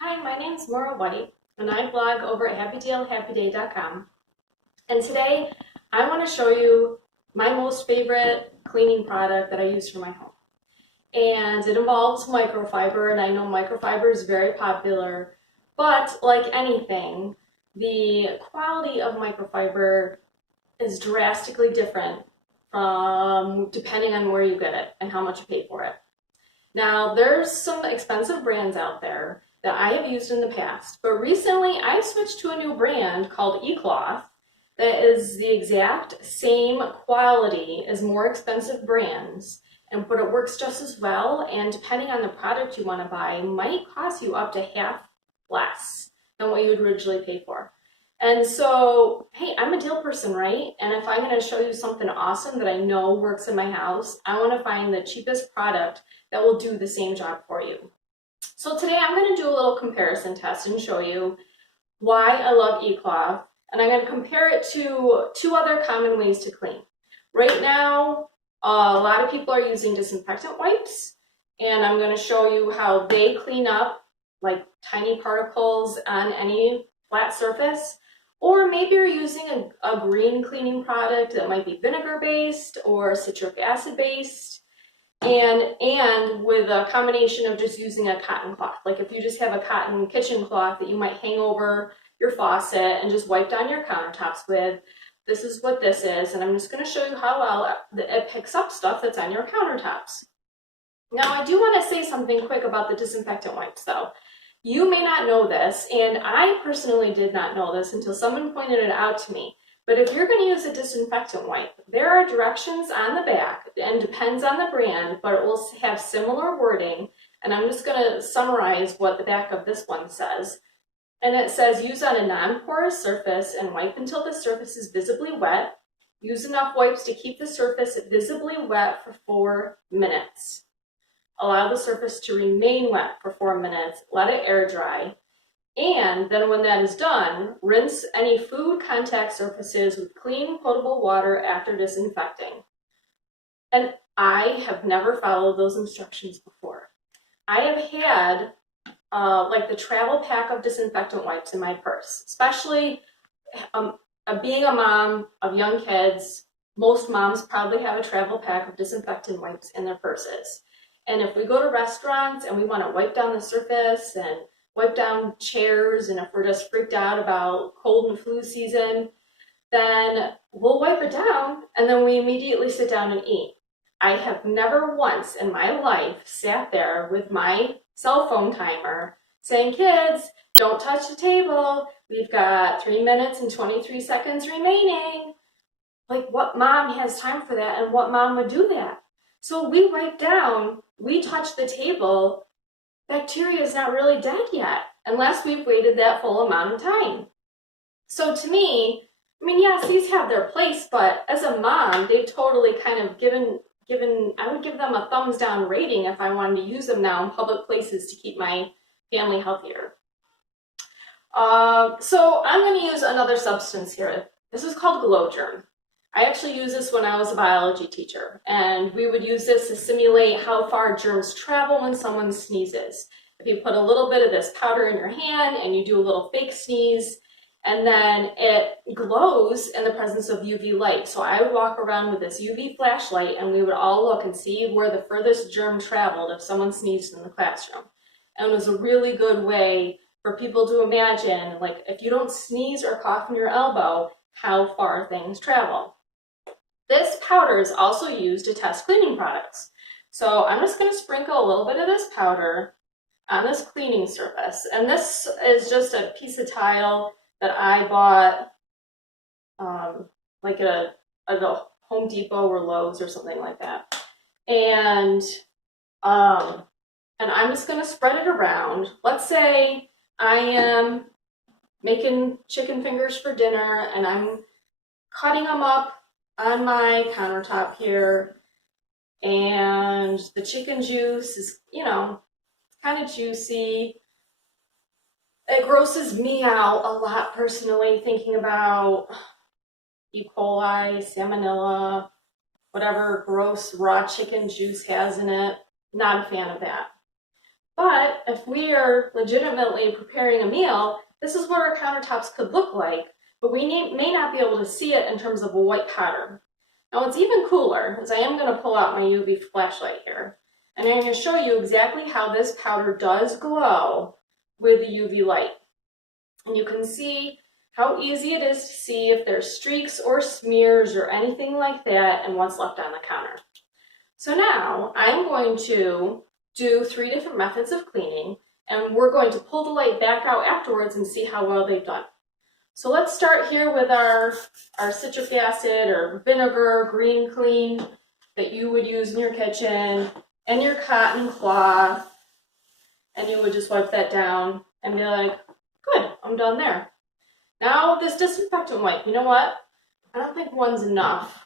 Hi, my name's Maura White, and I blog over at happydalehappyday.com. And today I want to show you my most favorite cleaning product that I use for my home. And it involves microfiber, and I know microfiber is very popular, but like anything, the quality of microfiber is drastically different from depending on where you get it and how much you pay for it. Now, there's some expensive brands out there that I have used in the past, but recently I switched to a new brand called E-Cloth that is the exact same quality as more expensive brands, but it works just as well, and depending on the product you want to buy, might cost you up to half less than what you would originally pay for. And so, hey, I'm a deal person, right? And if I'm going to show you something awesome that I know works in my house, I want to find the cheapest product that will do the same job for you. So today I'm going to do a little comparison test and show you why I love E-Cloth, and I'm going to compare it to two other common ways to clean. Right now, a lot of people are using disinfectant wipes, and I'm going to show you how they clean up like tiny particles on any flat surface. Or maybe you're using a green cleaning product that might be vinegar based or citric acid based, and with a combination of just using a cotton cloth. Like if you just have a cotton kitchen cloth that you might hang over your faucet and just wipe down your countertops with, this is what this is, and I'm just going to show you how well it picks up stuff that's on your countertops. Now, I do want to say something quick about the disinfectant wipes though. You may not know this, and I personally did not know this until someone pointed it out to me. But if you're going to use a disinfectant wipe, there are directions on the back, and depends on the brand, but it will have similar wording. And I'm just going to summarize what the back of this one says. And it says, use on a non-porous surface and wipe until the surface is visibly wet. Use enough wipes to keep the surface visibly wet for 4 minutes. Allow the surface to remain wet for 4 minutes, let it air dry, and then when that is done, rinse any food contact surfaces with clean, potable water after disinfecting. And I have never followed those instructions before. I have had like the travel pack of disinfectant wipes in my purse, especially being a mom of young kids. Most moms probably have a travel pack of disinfectant wipes in their purses. And if we go to restaurants and we want to wipe down the surface and wipe down chairs, and if we're just freaked out about cold and flu season, then we'll wipe it down and then we immediately sit down and eat. I have never once in my life sat there with my cell phone timer saying, kids, don't touch the table. We've got 3 minutes and 23 seconds remaining. Like, what mom has time for that, and what mom would do that? So we wipe down, we touch the table, bacteria is not really dead yet unless we've waited that full amount of time. So to me, I mean, yes, these have their place, but as a mom, they've totally kind of given, I would give them a thumbs down rating if I wanted to use them now in public places to keep my family healthier. So I'm going to use another substance here. This is called Glow Germ. I actually used this when I was a biology teacher, and we would use this to simulate how far germs travel when someone sneezes. If you put a little bit of this powder in your hand and you do a little fake sneeze, and then it glows in the presence of UV light. So I would walk around with this UV flashlight, and we would all look and see where the furthest germ traveled if someone sneezed in the classroom. And it was a really good way for people to imagine, like, if you don't sneeze or cough in your elbow, how far things travel. This powder is also used to test cleaning products. So I'm just going to sprinkle a little bit of this powder on this cleaning surface. And this is just a piece of tile that I bought like at a Home Depot or Lowe's or something like that. And I'm just going to spread it around. Let's say I am making chicken fingers for dinner and I'm cutting them up on my countertop here, and the chicken juice is, you know, kind of juicy. It grosses me out a lot personally, thinking about E. coli, salmonella, whatever gross raw chicken juice has in it. Not a fan of that. But if we are legitimately preparing a meal, this is what our countertops could look like, but we may not be able to see it in terms of a white powder. Now what's even cooler is I am going to pull out my UV flashlight here, and I'm going to show you exactly how this powder does glow with the UV light. And you can see how easy it is to see if there's streaks or smears or anything like that and what's left on the counter. So now I'm going to do 3 different methods of cleaning, and we're going to pull the light back out afterwards and see how well they've done. So let's start here with our citric acid or vinegar green clean that you would use in your kitchen and your cotton cloth, and you would just wipe that down and be like, good, I'm done there. Now this disinfectant wipe, you know what? I don't think one's enough.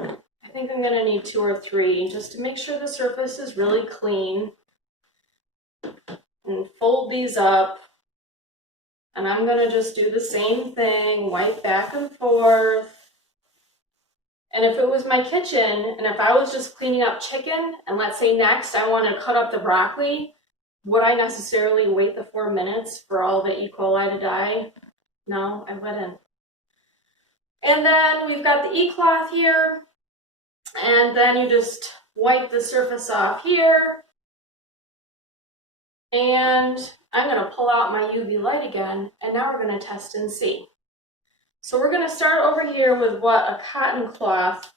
I think I'm gonna need 2 or 3 just to make sure the surface is really clean. And fold these up. And I'm gonna just do the same thing, wipe back and forth. And if it was my kitchen, and if I was just cleaning up chicken, and let's say next I wanted to cut up the broccoli, would I necessarily wait the 4 minutes for all the E. coli to die? No, I wouldn't. And then we've got the E-Cloth here. And then you just wipe the surface off here. And I'm going to pull out my UV light again, and now we're going to test and see. So we're going to start over here with what a cotton cloth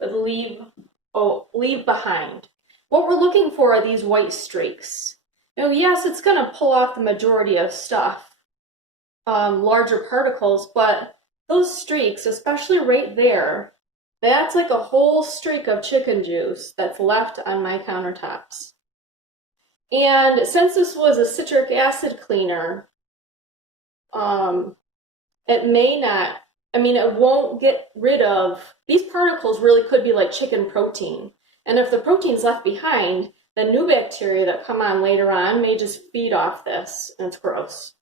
would leave behind. What we're looking for are these white streaks. Now, yes, it's going to pull off the majority of stuff, larger particles, but those streaks, especially right there, that's like a whole streak of chicken juice that's left on my countertops. And since this was a citric acid cleaner, it may not, it won't get rid of, these particles really could be like chicken protein. And if the protein's left behind, the new bacteria that come on later on may just feed off this, and it's gross.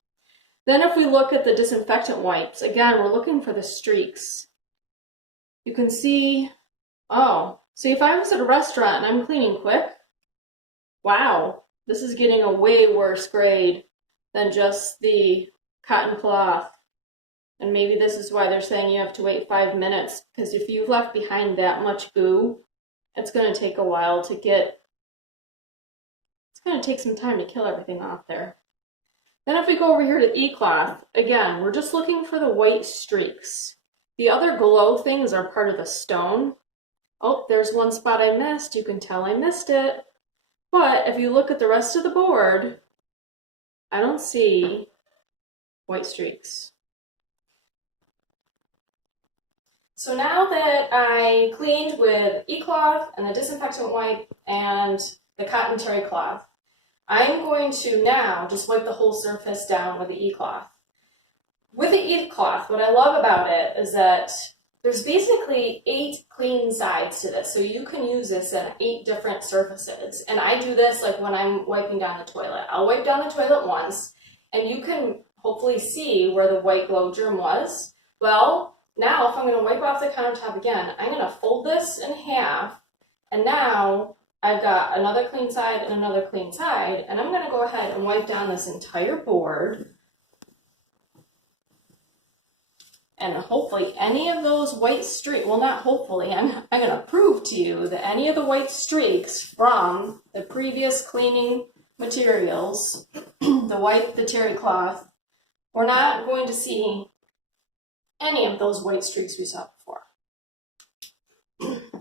Then if we look at the disinfectant wipes, again, we're looking for the streaks. You can see, see if I was at a restaurant and I'm cleaning quick, wow, this is getting a way worse grade than just the cotton cloth. And maybe this is why they're saying you have to wait 5 minutes, because if you've left behind that much goo, it's going to take a while to get, it's going to take some time to kill everything off there. Then if we go over here to E-Cloth, again, we're just looking for the white streaks. The other glow things are part of the stone. Oh, there's one spot I missed. You can tell I missed it. But if you look at the rest of the board, I don't see white streaks. So now that I cleaned with E-Cloth and the disinfectant wipe and the cotton terry cloth, I'm going to now just wipe the whole surface down with the E-Cloth. With the E-Cloth, what I love about it is that there's basically 8 clean sides to this, so you can use this in 8 different surfaces. And I do this like when I'm wiping down the toilet. I'll wipe down the toilet once, and you can hopefully see where the white glow germ was. Well, now if I'm going to wipe off the countertop again, I'm going to fold this in half, and now I've got another clean side and another clean side, and I'm going to go ahead and wipe down this entire board. And hopefully any of those white streaks, well, not hopefully, I'm going to prove to you that any of the white streaks from the previous cleaning materials, the wipe, the terry cloth, we're not going to see any of those white streaks we saw before.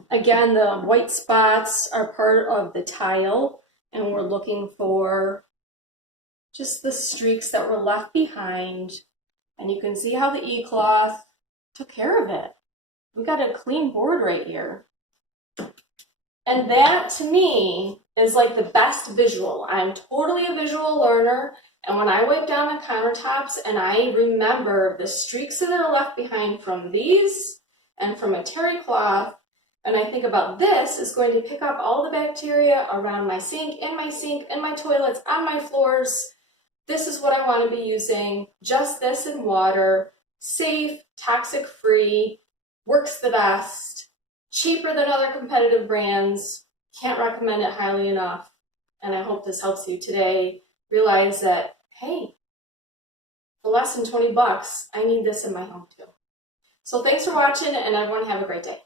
Again, the white spots are part of the tile, and we're looking for just the streaks that were left behind. And you can see how the E-Cloth took care of it. We got a clean board right here. And that, to me, is like the best visual. I'm totally a visual learner. And when I wipe down the countertops and I remember the streaks that are left behind from these and from a terry cloth, and I think about this is going to pick up all the bacteria around my sink, in my toilets, on my floors. This is what I want to be using, just this in water, safe, toxic-free, works the best, cheaper than other competitive brands, can't recommend it highly enough. and I hope this helps you today realize that, hey, for less than $20, I need this in my home too. So thanks for watching, and everyone have a great day.